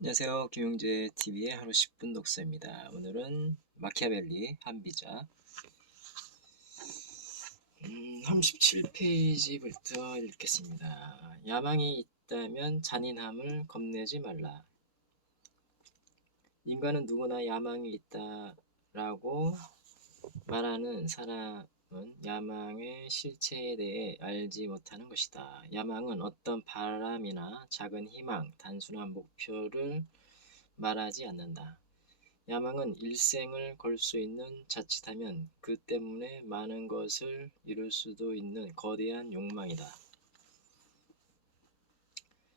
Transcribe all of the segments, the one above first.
안녕하세요. 김용재 TV의 하루 10분 독서입니다. 오늘은 마키아벨리 한비자 37페이지부터 읽겠습니다. 야망이 있다면 잔인함을 겁내지 말라. 인간은 누구나 야망이 있다라고 말하는 사람은 야망의 실체에 대해 알지 못하는 것이다. 야망은 어떤 바람이나 작은 희망, 단순한 목표를 말하지 않는다. 야망은 일생을 걸 수 있는, 자칫하면 그 때문에 많은 것을 이룰 수도 있는 거대한 욕망이다.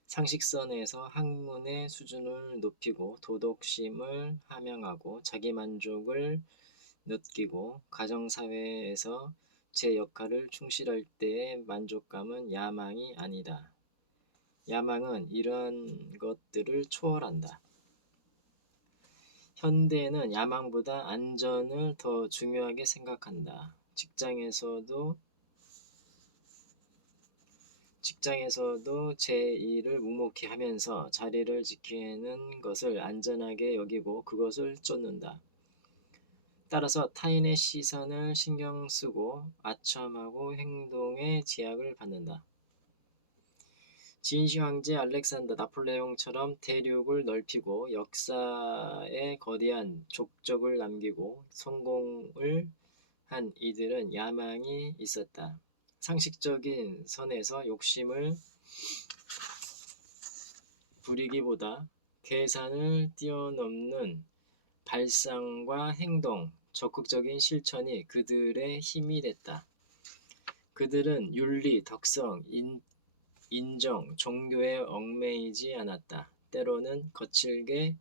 상식선에서 학문의 수준을 높이고 도덕심을 함양하고 자기만족을 느끼고 가정사회에서 제 역할을 충실할 때의 만족감은 야망이 아니다. 야망은 이런 것들을 초월한다. 현대는 야망보다 안전을 더 중요하게 생각한다. 직장에서도 제 일을 묵묵히 하면서 자리를 지키는 것을 안전하게 여기고 그것을 쫓는다. 따라서 타인의 시선을 신경 쓰고 아첨하고 행동에 제약을 받는다. 진시 황제 알렉산더 나폴레옹처럼 대륙을 넓히고 역사에 거대한 족적을 남기고 성공을 한 이들은 야망이 있었다. 상식적인 선에서 욕심을 부리기보다 계산을 뛰어넘는 발상과 행동, 적극적인 실천이 그들의 힘이 됐다. 그들은 윤리, 덕성, 인정, 종교에 얽매이지 않았다. 때로는 거칠게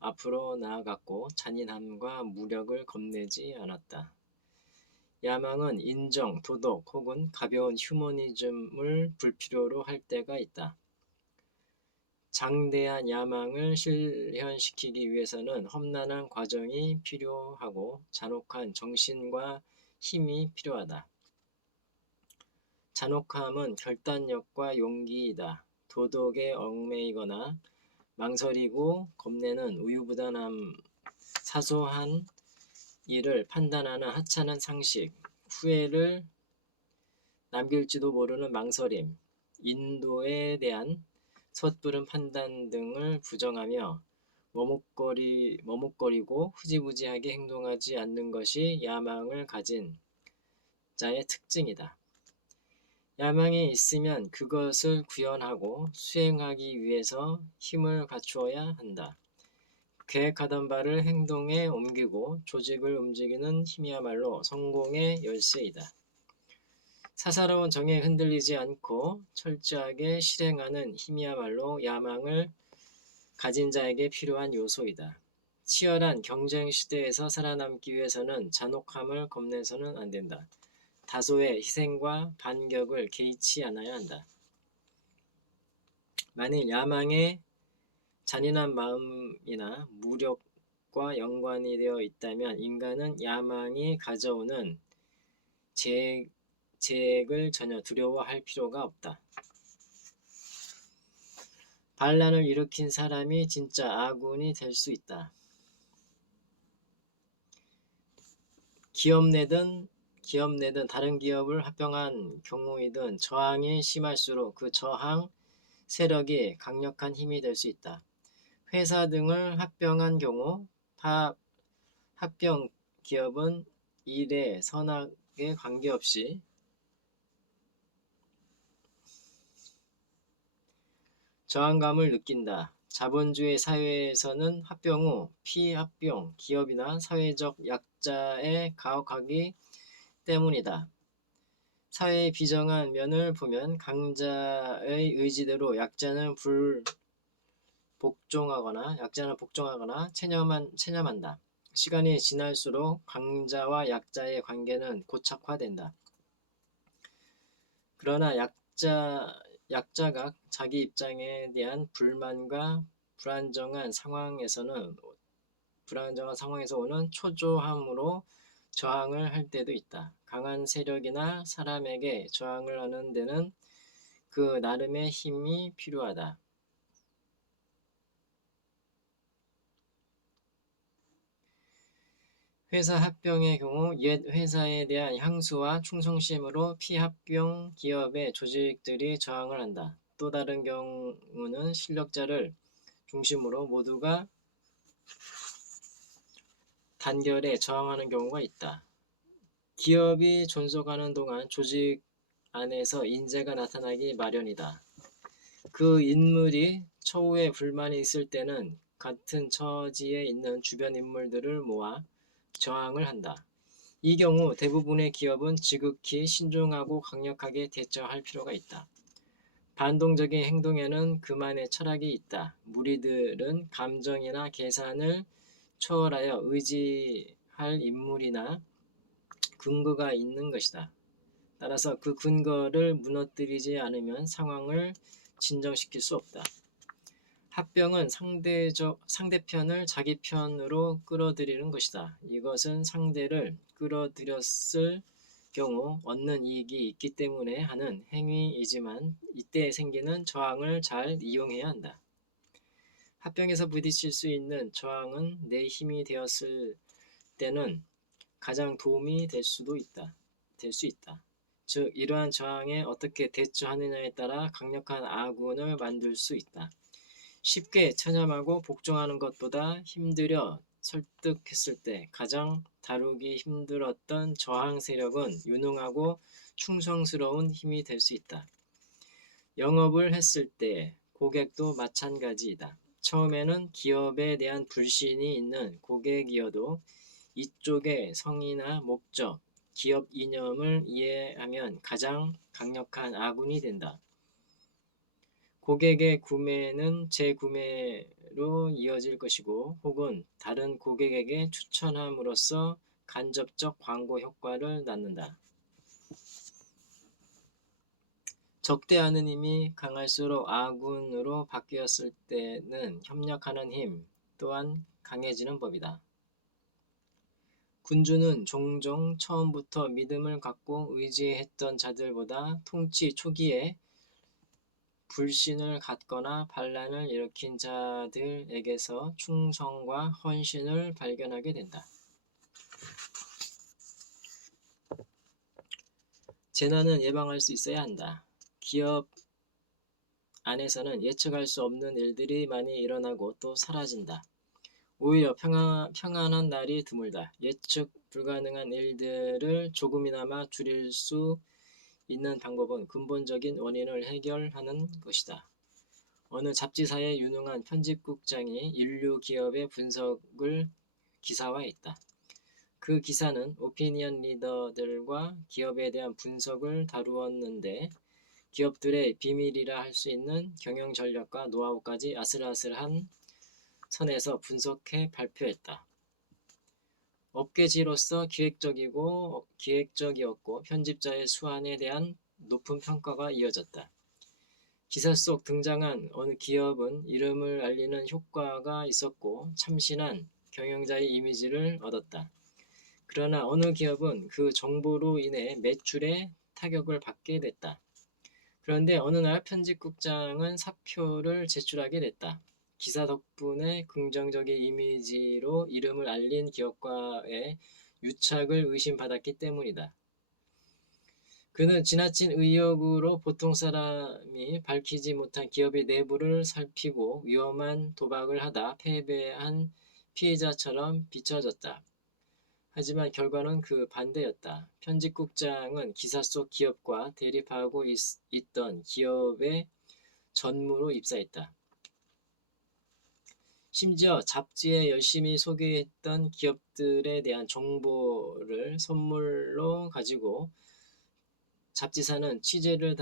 앞으로 나아갔고 잔인함과 무력을 겁내지 않았다. 야망은 인정, 도덕 혹은 가벼운 휴머니즘을 불필요로 할 때가 있다. 장대한 야망을 실현시키기 위해서는 험난한 과정이 필요하고 잔혹한 정신과 힘이 필요하다. 잔혹함은 결단력과 용기이다. 도덕에 얽매이거나 망설이고 겁내는 우유부단함, 사소한 일을 판단하는 하찮은 상식, 후회를 남길지도 모르는 망설임, 인도에 대한 섣부른 판단 등을 부정하며 머뭇거리고 흐지부지하게 행동하지 않는 것이 야망을 가진 자의 특징이다. 야망이 있으면 그것을 구현하고 수행하기 위해서 힘을 갖추어야 한다. 계획하던 바를 행동에 옮기고 조직을 움직이는 힘이야말로 성공의 열쇠이다. 사사로운 정에 흔들리지 않고 철저하게 실행하는 힘이야말로 야망을 가진 자에게 필요한 요소이다. 치열한 경쟁 시대에서 살아남기 위해서는 잔혹함을 겁내서는 안 된다. 다소의 희생과 반격을 개의치 않아야 한다. 만일 야망에 잔인한 마음이나 무력과 연관이 되어 있다면 인간은 야망이 가져오는 재해를 전혀 두려워할 필요가 없다. 반란을 일으킨 사람이 진짜 아군이 될 수 있다. 기업 내든 다른 기업을 합병한 경우이든 저항이 심할수록 그 저항 세력이 강력한 힘이 될 수 있다. 회사 등을 합병한 경우 합병 기업은 일에 선악에 관계없이 저항감을 느낀다. 자본주의 사회에서는 합병 후 피합병 기업이나 사회적 약자에 가혹하기 때문이다. 사회의 비정한 면을 보면 강자의 의지대로 약자는 복종하거나 체념한다. 시간이 지날수록 강자와 약자의 관계는 고착화된다. 그러나 약자가 자기 입장에 대한 불만과 불안정한 상황에서 오는 초조함으로 저항을 할 때도 있다. 강한 세력이나 사람에게 저항을 하는 데는 그 나름의 힘이 필요하다. 회사 합병의 경우 옛 회사에 대한 향수와 충성심으로 피합병 기업의 조직들이 저항을 한다. 또 다른 경우는 실력자를 중심으로 모두가 단결에 저항하는 경우가 있다. 기업이 존속하는 동안 조직 안에서 인재가 나타나기 마련이다. 그 인물이 처우에 불만이 있을 때는 같은 처지에 있는 주변 인물들을 모아 저항을 한다. 이 경우 대부분의 기업은 지극히 신중하고 강력하게 대처할 필요가 있다. 반동적인 행동에는 그만의 철학이 있다. 무리들은 감정이나 계산을 초월하여 의지할 인물이나 근거가 있는 것이다. 따라서 그 근거를 무너뜨리지 않으면 상황을 진정시킬 수 없다. 합병은 상대편을 자기 편으로 끌어들이는 것이다. 이것은 상대를 끌어들였을 경우 얻는 이익이 있기 때문에 하는 행위이지만 이때 생기는 저항을 잘 이용해야 한다. 합병에서 부딪힐 수 있는 저항은 내 힘이 되었을 때는 가장 도움이 될 수 있다. 즉 이러한 저항에 어떻게 대처하느냐에 따라 강력한 아군을 만들 수 있다. 쉽게 체념하고 복종하는 것보다 힘들여 설득했을 때 가장 다루기 힘들었던 저항 세력은 유능하고 충성스러운 힘이 될 수 있다. 영업을 했을 때 고객도 마찬가지이다. 처음에는 기업에 대한 불신이 있는 고객이어도 이쪽의 성의나 목적, 기업 이념을 이해하면 가장 강력한 아군이 된다. 고객의 구매는 재구매로 이어질 것이고 혹은 다른 고객에게 추천함으로써 간접적 광고 효과를 낳는다. 적대하는 힘이 강할수록 아군으로 바뀌었을 때는 협력하는 힘 또한 강해지는 법이다. 군주는 종종 처음부터 믿음을 갖고 의지했던 자들보다 통치 초기에 불신을 갖거나 반란을 일으킨 자들에게서 충성과 헌신을 발견하게 된다. 재난은 예방할 수 있어야 한다. 기업 안에서는 예측할 수 없는 일들이 많이 일어나고 또 사라진다. 오히려 평안한 날이 드물다. 예측 불가능한 일들을 조금이나마 줄일 수 있는 방법은 근본적인 원인을 해결하는 것이다. 어느 잡지사의 유능한 편집국장이 인류 기업의 분석을 기사화했다. 그 기사는 오피니언 리더들과 기업에 대한 분석을 다루었는데 기업들의 비밀이라 할 수 있는 경영 전략과 노하우까지 아슬아슬한 선에서 분석해 발표했다. 업계지로서 기획적이었고 편집자의 수완에 대한 높은 평가가 이어졌다. 기사 속 등장한 어느 기업은 이름을 알리는 효과가 있었고 참신한 경영자의 이미지를 얻었다. 그러나 어느 기업은 그 정보로 인해 매출에 타격을 받게 됐다. 그런데 어느 날 편집국장은 사표를 제출하게 됐다. 기사 덕분에 긍정적인 이미지로 이름을 알린 기업과의 유착을 의심받았기 때문이다. 그는 지나친 의욕으로 보통 사람이 밝히지 못한 기업의 내부를 살피고 위험한 도박을 하다 패배한 피해자처럼 비춰졌다. 하지만 결과는 그 반대였다. 편집국장은 기사 속 기업과 대립하고 있던 기업의 전무로 입사했다. 심지어 잡지에 열심히 소개했던 기업들에 대한 정보를 선물로 가지고 잡지사는 취재를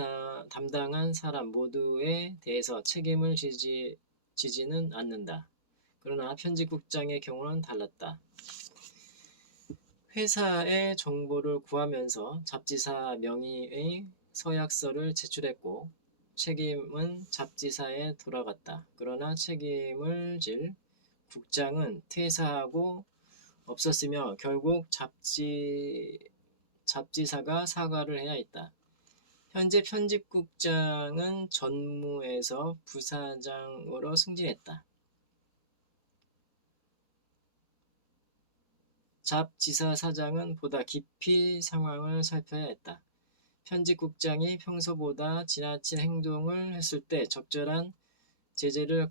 담당한 사람 모두에 대해서 책임을 지지는 않는다. 그러나 편집국장의 경우는 달랐다. 회사의 정보를 구하면서 잡지사 명의의 서약서를 제출했고 책임은 잡지사에 돌아갔다. 그러나 책임을 질 국장은 퇴사하고 없었으며 결국 잡지사가 사과를 해야 했다. 현재 편집국장은 전무에서 부사장으로 승진했다. 잡지사 사장은 보다 깊이 상황을 살펴야 했다. 편집국장이 평소보다 지나친 행동을 했을 때 적절한 제재를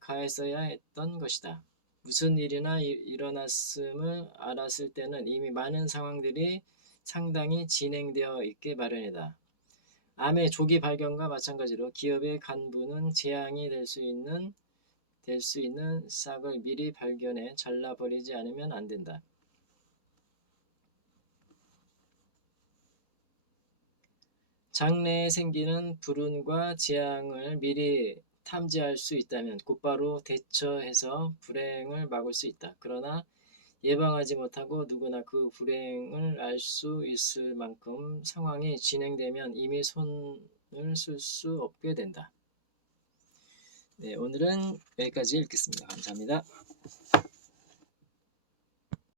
가했어야 했던 것이다. 무슨 일이나 일어났음을 알았을 때는 이미 많은 상황들이 상당히 진행되어 있게 마련이다. 암의 조기 발견과 마찬가지로 기업의 간부는 재앙이 될 수 있는 싹을 미리 발견해 잘라버리지 않으면 안 된다. 장래에 생기는 불운과 재앙을 미리 탐지할 수 있다면 곧바로 대처해서 불행을 막을 수 있다. 그러나 예방하지 못하고 누구나 그 불행을 알 수 있을 만큼 상황이 진행되면 이미 손을 쓸 수 없게 된다. 네, 오늘은 여기까지 읽겠습니다. 감사합니다.